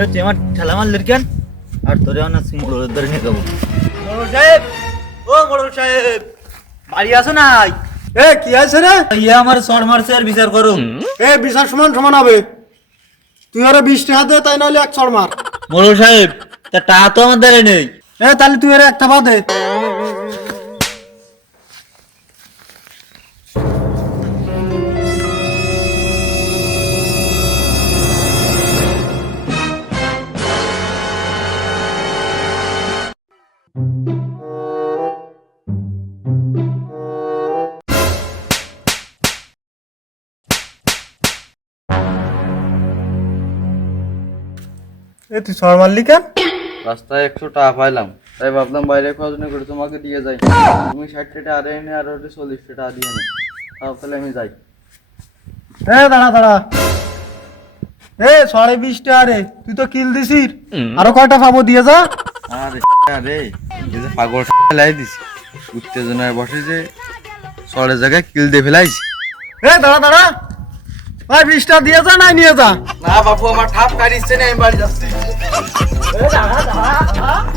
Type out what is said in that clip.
এ তুই আমার ঠেলা মারলি কেন? আর তোরে না সিঙ্গুলোর ধরে নিয়ে যাবো। মোড়ল সাহেব, ও মোড়ল সাহেব, বাড়ি আসো নাই? এ কি আছে রে? ইয়ে আমার সর মারছে আর বিচার করুন। এ বিচার সমান সমান হবে। তুই আরে 20 টাকা দে, তাই নাহলে এক চড় মার। মোড়ল সাহেব, তা টাকা তো আমার দ্বারা নেই। এ তাহলে তুই আরে একটা পা দে। এ তুই চড় মারলি কেন? রাস্তায় 100 টাকা পাইলাম, তাই ভাবলাম বাইরে খাওয়া করে তোমাকে দিয়ে যাই। তুমি 60 টাকা আরে এনে আর ওটা 40 টাকা দিয়ে নে। তাহলে আমি যাই। এ দাঁড়া দাঁড়া। এ 20 টাকা রে, তুই তো কিল দিছিস। আরো কয়টা পাবো দিয়ে যা। আরে আরে এই যে পাগল লাই দিছি, উত্তেজনায় বসে যে সরে জায়গায় কিল দিয়ে ফেলাইছি। এ দাঁড়া দাঁড়া, ভাই 20 টাকা দিয়ে যা, নাই নিয়ে যা। না বাবু, আমার ঠাপ কাটিচ্ছে না, আমি বাড়ি যাচ্ছি।